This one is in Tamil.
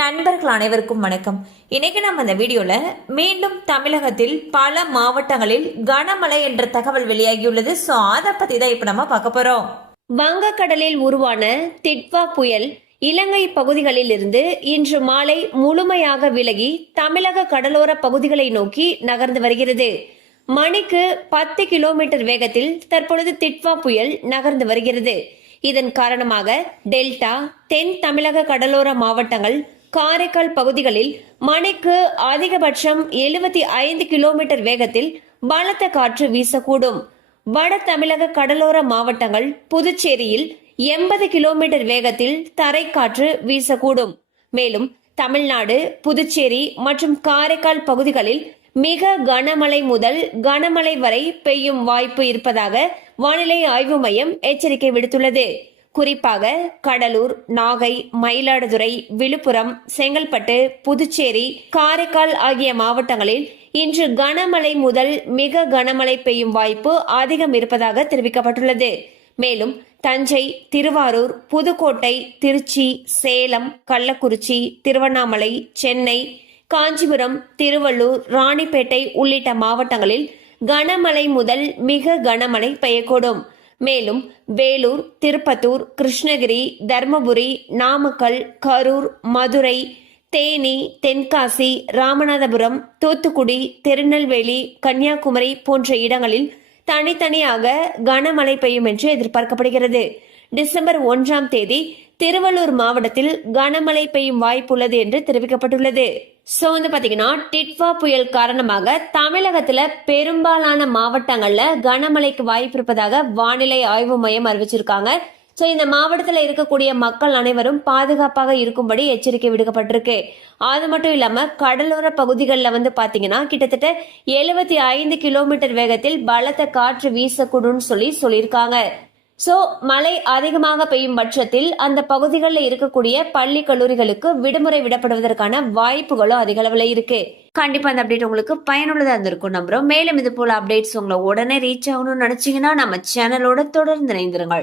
நண்பர்கள் அனைவருக்கும் வணக்கம். இன்னைக்கு நம்ம இந்த வீடியோவில் மீண்டும் தமிழகத்தில் பல மாவட்டங்களில் கனமழை என்ற தகவல் வெளியாகியுள்ளது. ஸோ அதை பற்றி தான் இப்போ நம்ம பார்க்க போகிறோம் வங்கக்கடலில் உருவான திட்வா புயல் இலங்கை பகுதிகளில் இருந்து இன்று மாலை முழுமையாக விலகி தமிழக கடலோர பகுதிகளை நோக்கி நகர்ந்து வருகிறது. மணிக்கு பத்து கிலோமீட்டர் வேகத்தில் தற்பொழுது திட்வா புயல் நகர்ந்து வருகிறது. இதன் காரணமாக டெல்டா தென் தமிழக கடலோர மாவட்டங்கள் காரைக்கால் பகுதிகளில் மணிக்கு அதிகபட்சம் எழுபத்தி ஐந்து கிலோமீட்டர் வேகத்தில் பலத்த காற்று வீசக்கூடும். வட தமிழக கடலோர மாவட்டங்கள் புதுச்சேரியில் எண்பது கிலோமீட்டர் வேகத்தில் தரைக்காற்று வீசக்கூடும். மேலும் தமிழ்நாடு புதுச்சேரி மற்றும் காரைக்கால் பகுதிகளில் மிக கனமழை முதல் கனமழை வரை பெய்யும் வாய்ப்பு இருப்பதாக வானிலை ஆய்வு மையம் எச்சரிக்கை விடுத்துள்ளது. குறிப்பாக கடலூர் நாகை மயிலாடுதுறை விழுப்புரம் செங்கல்பட்டு புதுச்சேரி காரைக்கால் ஆகிய மாவட்டங்களில் இன்று கனமழை முதல் மிக கனமழை பெய்யும் வாய்ப்பு அதிகம் இருப்பதாக தெரிவிக்கப்பட்டுள்ளது. மேலும் தஞ்சை திருவாரூர் புதுக்கோட்டை திருச்சி சேலம் கள்ளக்குறிச்சி திருவண்ணாமலை சென்னை காஞ்சிபுரம் திருவள்ளூர் ராணிப்பேட்டை உள்ளிட்ட மாவட்டங்களில் கனமழை முதல் மிக கனமழை பெய்யக்கூடும். மேலும் வேலூர் திருப்பத்தூர் கிருஷ்ணகிரி தர்மபுரி நாமக்கல் கரூர் மதுரை தேனி தென்காசி ராமநாதபுரம் தூத்துக்குடி திருநெல்வேலி கன்னியாகுமரி போன்ற இடங்களில் தனித்தனியாக கனமழை பெய்யும் என்று எதிர்பார்க்கப்படுகிறது. டிசம்பர் ஒன்றாம் தேதி திருவள்ளூர் மாவட்டத்தில் கனமழை பெய்யும் வாய்ப்புள்ளது என்று தெரிவிக்கப்பட்டுள்ளது. சோ வந்து பாத்தீங்கன்னா டிட்வா புயல் காரணமாக தமிழகத்துல பெரும்பாலான மாவட்டங்கள்ல கனமழைக்கு வாய்ப்பு இருப்பதாக வானிலை ஆய்வு மையம் அறிவிச்சிருக்காங்க. சோ இந்த மாவட்டத்துல இருக்கக்கூடிய மக்கள் அனைவரும் பாதுகாப்பாக இருக்கும்படி எச்சரிக்கை விடுக்கப்பட்டிருக்கு. அது மட்டும் இல்லாம கடலோர பகுதிகளில் வந்து பாத்தீங்கன்னா கிட்டத்தட்ட எழுபத்தி ஐந்து கிலோமீட்டர் வேகத்தில் பலத்த காற்று வீசக்கூடும்னு சொல்லி சொல்லியிருக்காங்க. சோ மழை அதிகமாக பெய்யும் பட்சத்தில் அந்த பகுதிகளில் இருக்கக்கூடிய பள்ளி கல்லூரிகளுக்கு விடுமுறை விடப்படுவதற்கான வாய்ப்புகளும் அதிக அளவில் இருக்கு. கண்டிப்பா அந்த அப்டேட் உங்களுக்கு பயனுள்ளதா இருந்திருக்கும் நம்புறோம். மேலும் இது போல அப்டேட்ஸ் உங்களை உடனே ரீச் ஆகணும்னு நினைச்சீங்கன்னா நம்ம சேனலோட தொடர்ந்து இணைந்திருங்கள்.